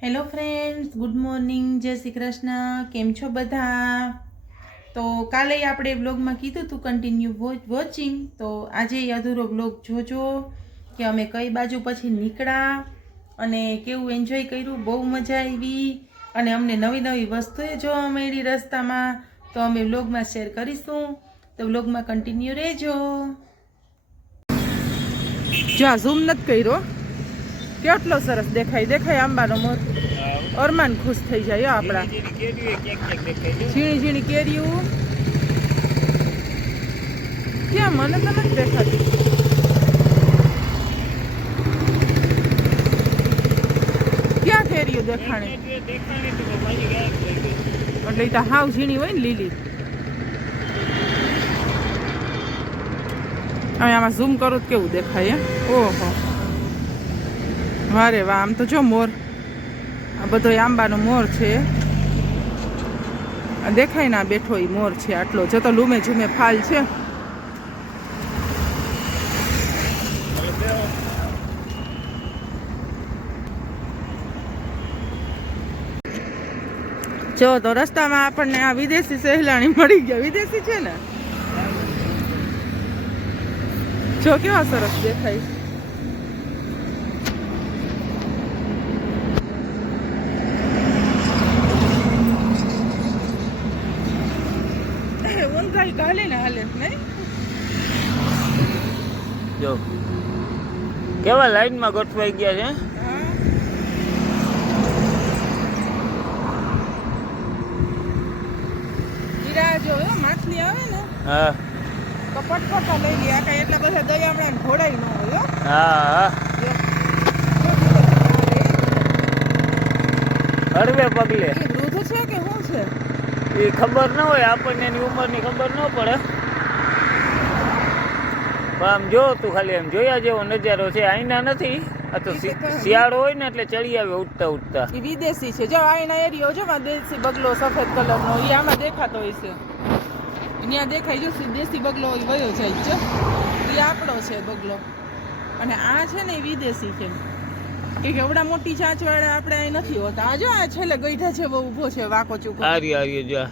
Hello friends, good morning, જય શ્રી કૃષ્ણ. કેમ છો બધા? તો કાલે આપણે બ્લોગમાં કીધું હતું કન્ટિન્યુ વોચિંગ. તો આજે અધૂરો બ્લોગ જોજો કે અમે કઈ બાજુ પછી નીકળ્યા અને કેવું એન્જોય કર્યું. બહુ મજા આવી અને અમને નવી નવી વસ્તુએ જોવા મળી રસ્તામાં. તો અમે બ્લોગમાં શેર કરીશું, તો બ્લોગમાં કન્ટિન્યુ રહેજો. જો ઝૂમ નથી કર્યો, કેટલો સરસ દેખાય આંબાનો મોર. અરમાન ખુશ થઈ જાય આપણા. ઝીણી ઝીણી કેરીયું ક્યાં મને તો નથી દેખાતી. ક્યાં કેરીયું દેખાણે? એટલે એ તો હાવ ઝીણી હોય ને, લીલી. હવે આમાં ઝૂમ કરું તો કેવું દેખાય? ઓહો, વારે વાહ. આમ તો જો મોર, આ બધો આંબાનો મોર છે. દેખાય ના બેઠો એ મોર છે આટલો. જો તો લૂમે ઝૂમે ફાલ છે. જો તો રસ્તામાં આપણને આ વિદેશી સહેલાણી મળી ગયા. વિદેશી છે ને, જો કેવા સરસ દેખાય. ગાલે ને હાલે નહીં. જો કેવા લાઈનમાં ગોઠવાઈ ગયા છે. જો માછલી આવે ને, હા તો પટપટા લઈ લે. આ એટલા બધા દયામણા ઘોડાઈ ન હોય. હા હળવે પગલે. વૃદ્ધ છે કે શું છે એ ખબર ન હોય આપણને, એની ઉંમરની ખબર ન પડે. પણ આમ જો તું ખાલી એમ જોયા જેવો નજારો છે. આઈના નથી, આ તો શિયાળો હોય ને એટલે ચડી આવે ઉઠતા ઉઠતા. એ વિદેશી છે. જો આઈના એરિયો જો દેશી બગલો સફેદ કલરનો, એ આમાં દેખાતો હોય છે. ત્યાં દેખાય જો દેશી બગલો વયો જાય છે. એ આપણો છે બગલો, અને આ છે ને એ વિદેશી છે. કે એવડા મોટી ચાંચવાળા આપણે અહીં નથી હોતા. આ જો આ છેલ્લે ગઈઢા છે બહુ ઊભો છે, વાંકો ચૂકો. આર્ય જા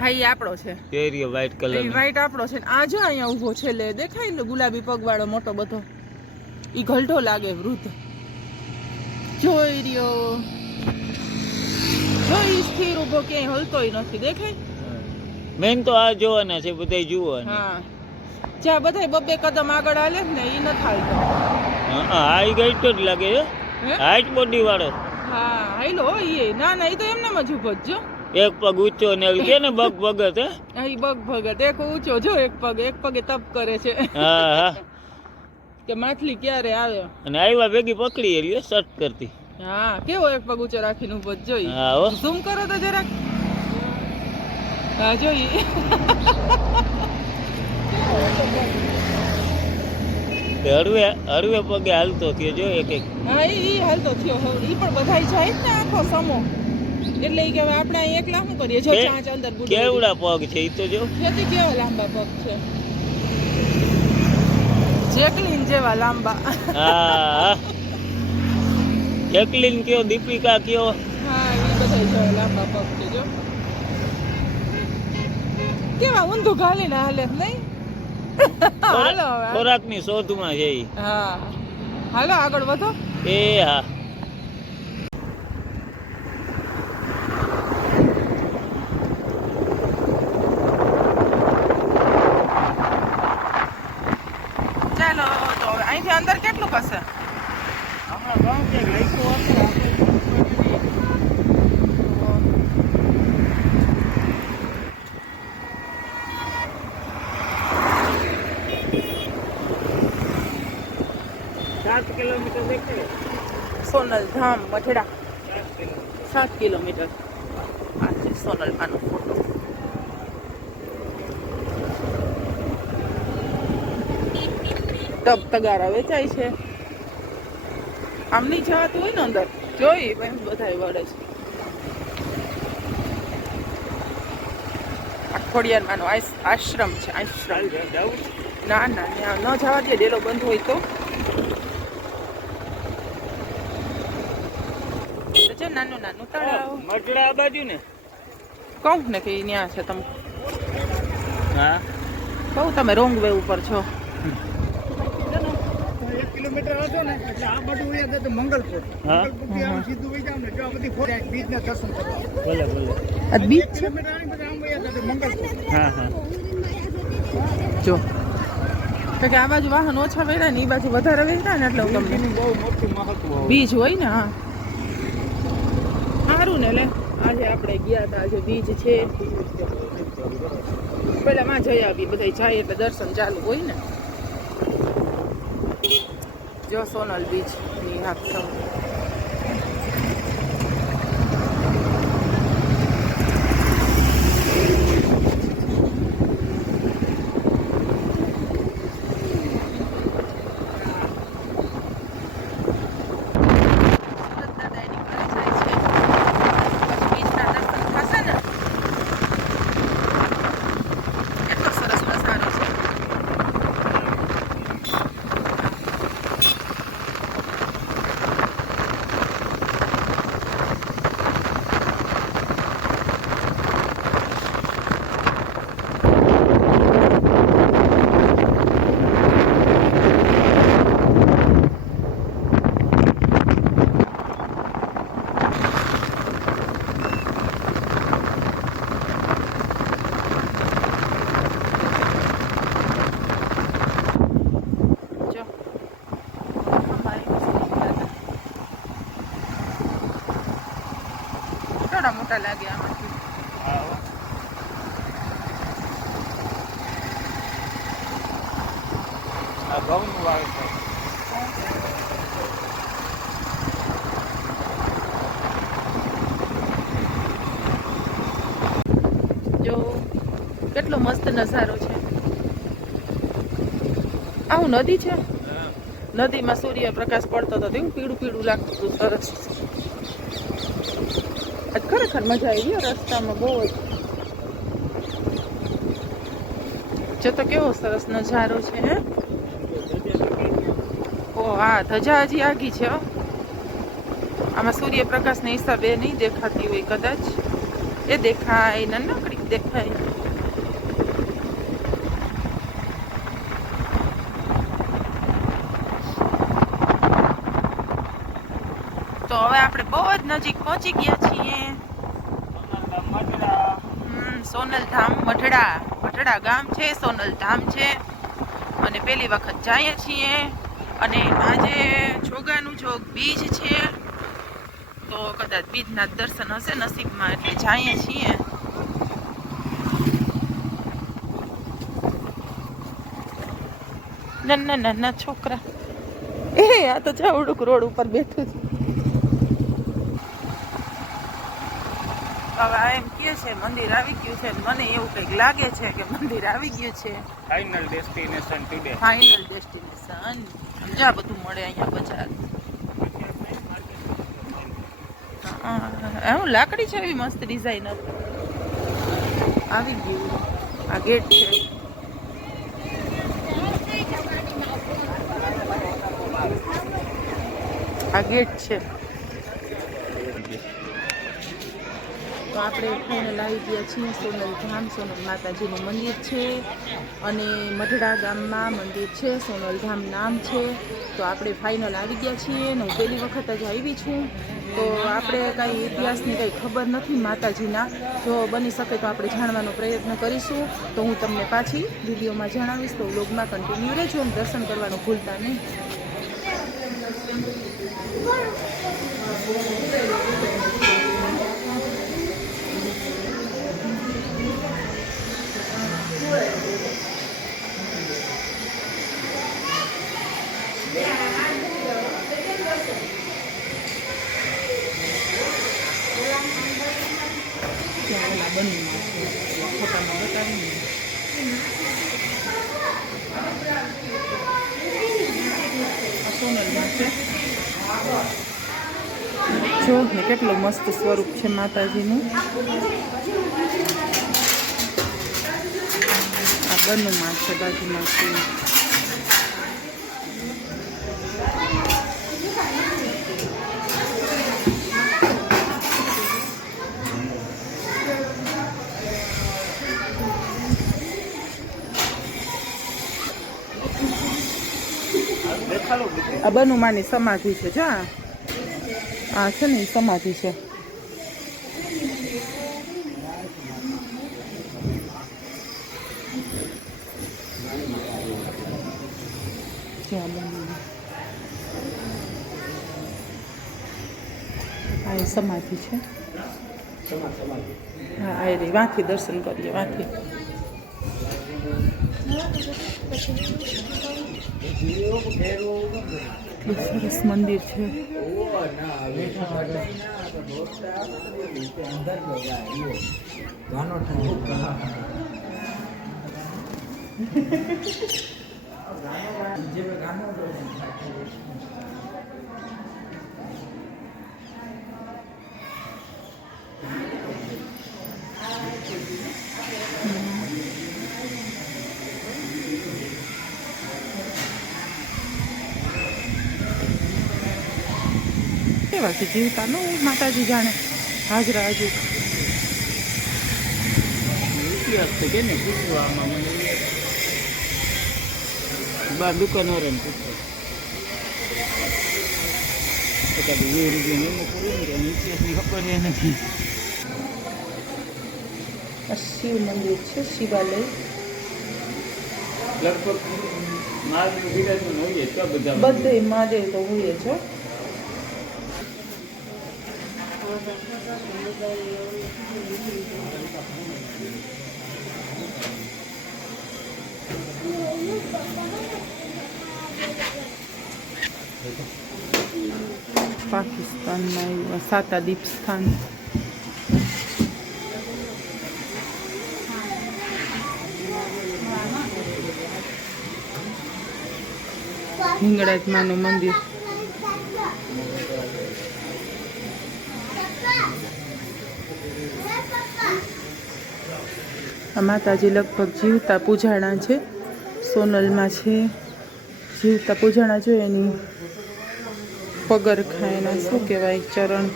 હા, એ આપણો છે. એરિયો વ્હાઈટ કલર, વ્હાઈટ આપણો છે. આ જો અહીંયા ઊભો છેલ્લે દેખાય ને, ગુલાબી પગવાળો મોટો બધો. ઈ ઘલટો લાગે વૃદ્ધ. જોઈ રહ્યો, જો ઈ સ્થિર ઊભો ક્યાંય હલતોય નથી. દેખાય? મેન તો આ જોવાના છે, બધા જોવાના. હા, જ્યાં બધા બબે કદમ આગળ હાલે ને ઈ નથી હાલતો. હાઈ ગાઈટ જ લાગે છે, હાઈટ બોડી વાળો. હા, હાઈલો ઈ ના ના, ઈ તો એમને જ ઊભો જ જો. એક પગ ઊંચો ને કે ને બગ ભગત. હે, ઈ બગ ભગત. એક ઊંચો જો, એક પગે તપ કરે છે. હા હા, કે માછલી ક્યારે આવે. અને આવ્યા ભેગી પકડી એલી સટ કરતી. હા, કેવો એક પગ ઊંચો રાખીને ઊભો જ જોઈ. હા હો, ઝૂમ કરો તો જરાક. હા, જોઈ. હળવે પગે હાલતો થયો જો એક એક. હા, ઈ હાલતો થયો. ઈ પણ બધાય જાય ને આખો સમો, એટલે ઈ કે આપણે અહીં એકલા શું કરીએ. જો ચાંચ અંદર બુડી કેવડા પગ છે ઈ તો જો. ખેતી કેવા લાંબા પગ છે, જેકલીન જેવા લાંબા. હા, જેકલીન કયો, દીપિકા કયો. હા, ઈ બધાય જેવા લાંબા પગ છે જો. કેવા ઊંધું ઘાલીને હાલે નહીં. હાલો હવે ખોરાકની શોધમાં છે ઈ. હા, હાલો આગળ વધો. એ હા, ચાલો તો હવે અહીંથી અંદર કેટલું હશે? હમણાં ગામ કે લખ્યું હતું. કિલોમીટર દેખાય. સોનલ ધામ મઢડા 7 કિલોમીટર. આ છે સોનલ માનો ફોટો. તબ તગારા વેચાય છે. આમ નહીં જવાતું હોય ને અંદર, જોઈ બધા વળે છે. ખોડિયાર માનો આશ્રમ છે. આશ્રમ ના ના, ત્યાં ન જવા દે, ડેલો બંધ હોય તો. નાનું નાનું તળાવ. મઢડા આ બાજુ ને કહું ને કે ત્યાં છે તમે હા કહું તમે રોંગ વે ઉપર છો. 1 કિલોમીટર આવશો ને એટલે આ બધું અહીંયા જતો મંગલપુર. હા. મંગલપુરથી આમ સીધું વહી જાવ ને જો આ બધી ફોટા બીચના દર્શન કરવા. ભલે ભલે આ બીચ 1 છે. કિલોમીટર આવીને પછી આમ વહી જતો મંગલપુર. હા હા જો તો કે આ બાજુ વાહન ઓછા વેરા ને એ બાજુ વધારે વેરા ને એટલે હું તમને બીજનું બહુ મોટું મહત્વ બીજ હોય ને. હા સારું ને લે આજે આપણે ગયા હતા આજે બીજ છે પેલા માં જઈ આવી બધા જાય એટલે દર્શન ચાલુ હોય ને. જો સોનલ બીચ ની હાથ મોટા મોટા લાગે આમાંથી. આ ઘઉંનું વાવેતર જો કેટલો મસ્ત નજારો છે. આવું નદી છે. નદીમાં સૂર્યપ્રકાશ પડતો હતો તેવું પીળું પીળું લાગતું હતું. સરસ આજ ખરેખર મજા આવી ગયો રસ્તામાં બહુ જ. જો તો કેવો સરસ નજારો છે. હે ઓ હા ધજા હજી આગી છે હો. આમાં સૂર્યપ્રકાશના હિસાબે નહીં દેખાતી હોય કદાચ. એ દેખાય નાનકડી દેખાય. તો હવે આપણે બહુ જ નજીક પહોંચી ગયા છીએ. સોનલધામ મઢડા ગામ છે. સોનલધામ છે અને પહેલી વખત જઈએ છીએ. અને આજે જોગાનું જોગ બીજ છે તો કદાચ બીજના દર્શન હશે નસીબમાં એટલે જઈએ છીએ. નાના નાના છોકરા આ તો ચાવડુક રોડ ઉપર બેઠું છે. હવે એમ કે છે મંદિર આવી ગયું છે. મને એવું કંઈક લાગે છે કે મંદિર આવી ગયું છે. Final destination today final destination. સમજા બધું મળે અહીંયા બજાર. હું લાકડી છે એવી મસ્ત ડિઝાઇનર આવી ગયું. આ ગેટ છે. આ ગેટ છે. તો આપણે ફાઇનલ આવી ગયા છીએ સોનલધામ. સોનલ માતાજીનું મંદિર છે અને મઢડા ગામમાં મંદિર છે. સોનલધામ નામ છે. તો આપણે ફાઇનલ આવી ગયા છીએ ને હું પહેલી વખત જ આવી છું. તો આપણે કાંઈ ઇતિહાસની કંઈ ખબર નથી માતાજીના. જો બની શકે તો આપણે જાણવાનો પ્રયત્ન કરીશું. તો હું તમને પાછી વિડીયોમાં જણાવીશ. તો વ્લોગમાં કન્ટિન્યુ રહેજો અને દર્શન કરવાનું ભૂલતા નહીં. બનીમાં છે ફોટામાં બતાવીને સોનલમાં છે. જો ને કેટલું મસ્ત સ્વરૂપ છે માતાજીનું. આ બનુમાં છે બાજુમાં છે. આ બનુમાની સમાધિ છે જો આ છે ને ઈ સમાધિ છે. આ એ સમાધિ છે. હા આ રે વાંથી દર્શન કરીએ વાંથી. સરસ મંદિર છે. કેવા છે જીવતા નો માતાજી જાણે હાજરા હજુ ઇતિહાસ છે કે ને પૂછવામાં મને બાર દુકાનવાળાને પૂછો તો કદી 20 રૂપિયા એમ પૂરું ને ઇતિહાસની ખબર નથી. શિવ મંદિર છે શિવાલય. લગભગ મહાદેવ બિરાજમાન હોય તો બધા બધે મહાદેવ તો હોય જ. પાકિસ્તાનમાં આવ્યું સાતાદીપ સ્થાન. હિંગળાજમાનું મંદિર. આ માતાજી લગભગ જીવતા પૂજાણા છે. સોનલમાં છે જીવતા પૂજાણા જોઈએ એની પગરખા એના શું કહેવાય ચરણ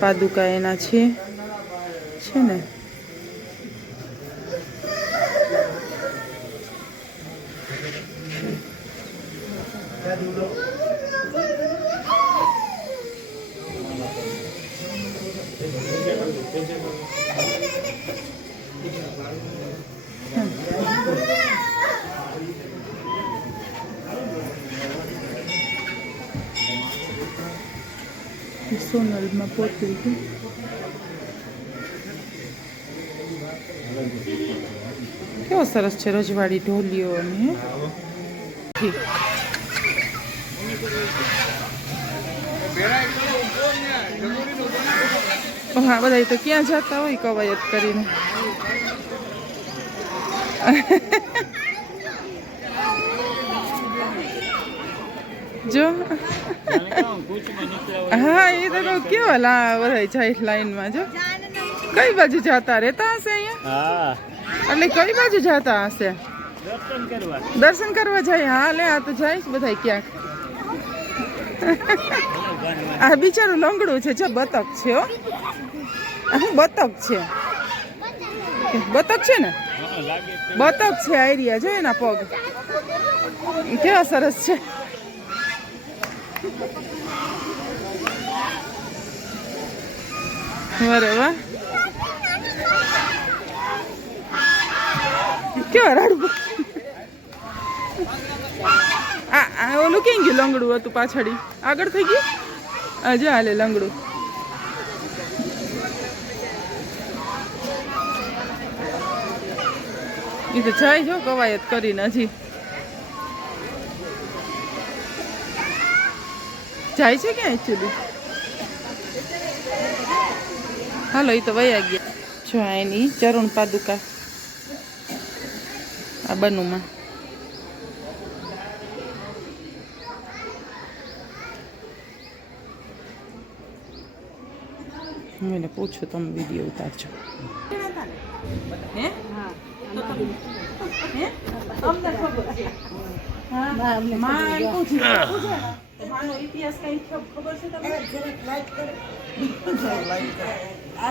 પાદુકા એના છે ને. સોનલમાં પોતું છે. કેવો સરસ છે રજવાડી ઢોલીઓ અને હા બધા તો ક્યાં જતા હોય કવાયત કરીને. જો હા એ તો કેવા લા બધા જાય લાઈનમાં. જો કઈ બાજુ જતા રહેતા હશે અહીંયા? એટલે કઈ બાજુ જતા હશે? દર્શન કરવા જાય. હા લે આ તો જાય જ બધા ક્યાંક. આ બિચારું લંગડું છે. જો બતક છે હો. બતક છે. બતક છે ને બતક છે. આઈરિયા જો એના પગ કેવા સરસ છે. બરાબર કેવા રાડું. આ ઓલું ક્યાં ગયું લંગડું હતું પાછળ આગળ થઈ ગયું. આજે હાલે લંગડું. એ તો જાય જો કવાયત કરીને હજી જાય છે ક્યાં એકચ્યુઅલી. હાલો એ તો વયા ગયા. જો એની ચરણ પાદુકા આ બનુમાં. હું એને પૂછું તમે વિડીયો ઉતારજો. ઇતિહાસ કઈ ખબર છે તમને?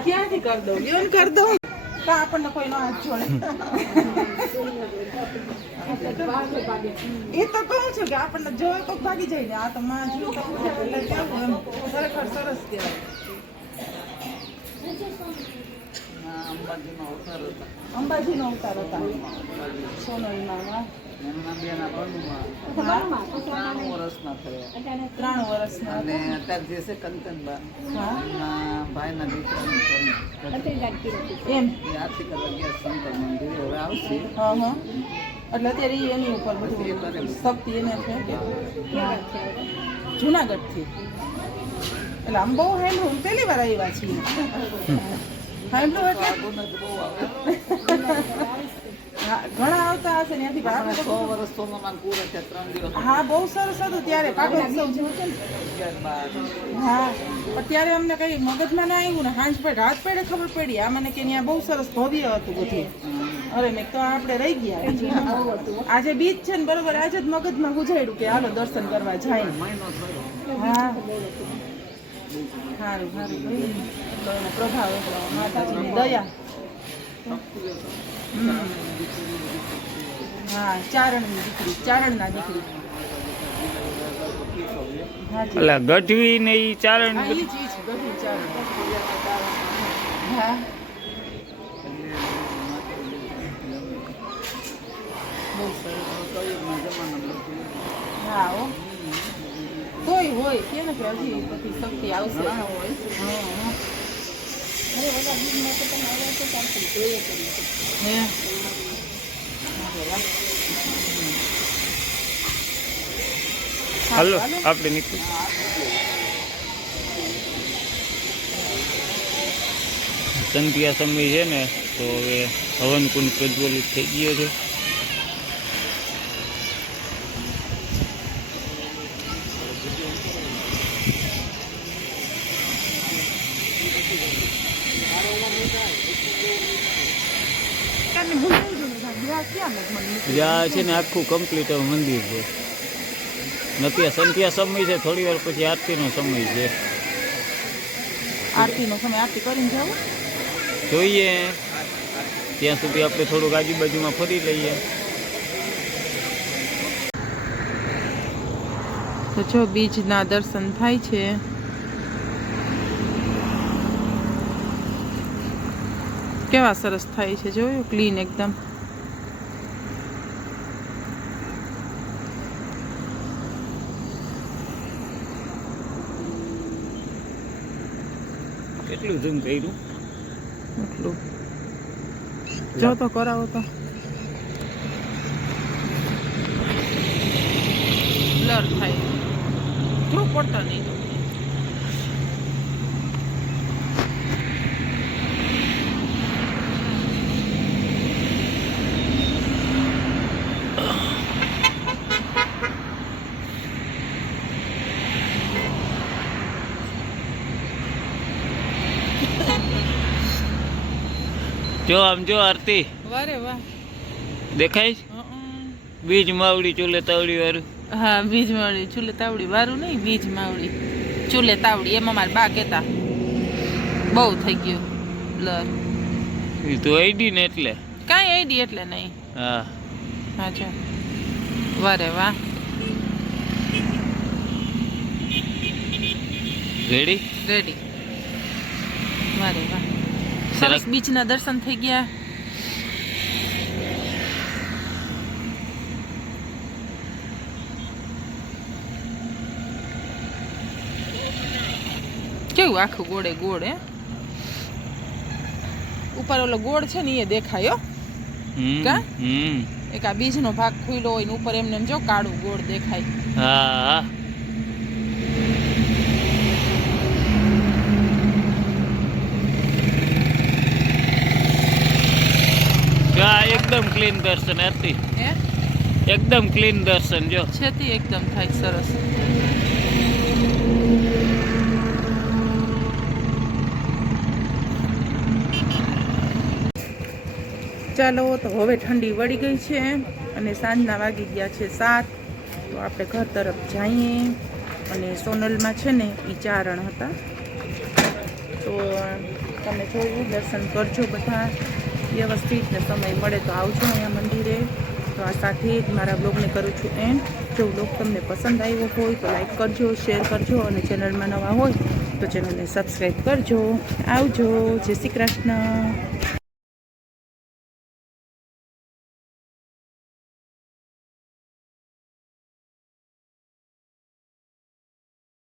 ક્યાંથી કરી દઉં? કરી દઉં. તો આપણને કોઈનો હાથ જોડે એ તો કહું છું કે આપણને જોવે તો ભાગી જાય ને આ તો માં જીવ તો એટલે કેવું એમ ખરેખર સરસ કહેવાય. અંબાજીનો અવતાર હતા સોનલમાં. 93 વર્ષના થયા 3 વર્ષના અને અત્યારે જે છે કંચનબા હા એમના ભાઈના દીકરાનું કર્મ. એમ એ આરતી કરવા ગયા શંકર મંદિરે, હવે આવશે. હા હા એટલે અત્યારે ઈ એની ઉપર બધું શક્તિ એને છે કે જુનાગઢથી. એટલે આમ બહુ સાંભળું પહેલી વાર આવ્યા છીએ સાંભળું એટલે હા ઘણા આવતા હશે ને ત્યાંથી આપણે 100 વર્ષ સોનામાં પૂરા થયા 3 દિવસ. હા બહુ સરસ હતું ત્યારે પાટોત્સવ જેવું છે ને. 11 હા પણ ત્યારે અમને કઈ મગજમાં ના આવ્યું ને સાંજ પડે રાત પડે ખબર પડી આ મને કે ત્યાં બહુ સરસ ભવ્ય હતું બધું. અરે મેં તો આપણે રહી ગયા આજે બીચ છે ને બરોબર આજે જ મગજમાં ગુજાડ્યું કે હાલો દર્શન કરવા જાય. હા સારું સારું એટલો એનો પ્રભાવ એટલો માતાજીની દયા. હા ચારણની દીકરી ચારણના દીકરી હાજી એટલે ગઢવી ને ઈ ચારણ હા ઈ જ ગઢી ચારણ હા બહુ સરસ હા હો તોય હોય કે ને કે હજી બધી શક્તિ આવશે હા હે હાલો આપણે નીકળી. સંધ્યા સમય છે ને તો હવે હવન કુંડ પ્રજ્વલિત થઈ ગયો છે. જ્યાં છે ને આખું કમ્પ્લીટ મંદિર છે. નથી સંધ્યા સમય છે, થોડી વાર પછી આરતીનો સમય છે. આરતીનો સમય આરતી કરીને જાવ જોઈએ ત્યાં સુધી આપણે થોડુંક આજુબાજુમાં ફરી લઈએ. તો જો બીજના દર્શન થાય છે. કેવા સરસ થાય છે જોયું ક્લીન એકદમ. કેટલું ઝૂમ કર્યું એટલું જો તો કરાવો તો બ્લર થાય જો પડતા નહીં તો જો આમ જો આરતી વારે વાહ દેખાય છે? બીજ માવડી ચૂલે તાવડી વાળું. હા બીજ માવડી ચૂલે તાવડી વારું નહીં બીજ માવડી ચૂલે તાવડી એમાં મારા બા કહેતા બહુ થઈ ગયું બ્લર. એ તો આઈડી ને એટલે કાંઈ આઈડી એટલે નહીં. હા હા જો વારે વાહ રેડી રેડી વારે વાહ સરસ બીચના દર્શન થઈ ગયા. કેવું આખું ગોળે ગોળ હે ઉપર ઓલો ગોળ છે ને એ દેખાયો કા એક આ બીજનો ભાગ ખુલ્લો હોય ને ઉપર એમને એમ જો કાળું ગોળ દેખાય. હા એકદમ ક્લીન દર્શન આરતી હે એકદમ ક્લીન દર્શન જો છેતી એકદમ થાય સરસ. ચાલો તો હવે ઠંડી વળી ગઈ છે અને સાંજના વાગી ગયા છે 7. તો આપણે ઘર તરફ જઈએ. અને સોનલમાં છે ને એ ચારણ હતા તો તમે જોયું દર્શન કરજો બધા. વ્યવસ્થિત ને સમય મળે તો આવજો અહીંયા મંદિરે. તો આ સાથે જ મારા બ્લોગને કરું છું એન્ડ. જો બ્લોગ તમને પસંદ આવ્યો હોય તો લાઈક કરજો, શેર કરજો અને ચેનલમાં નવા હોય તો ચેનલને સબસ્ક્રાઈબ કરજો. આવજો. જય શ્રી કૃષ્ણ.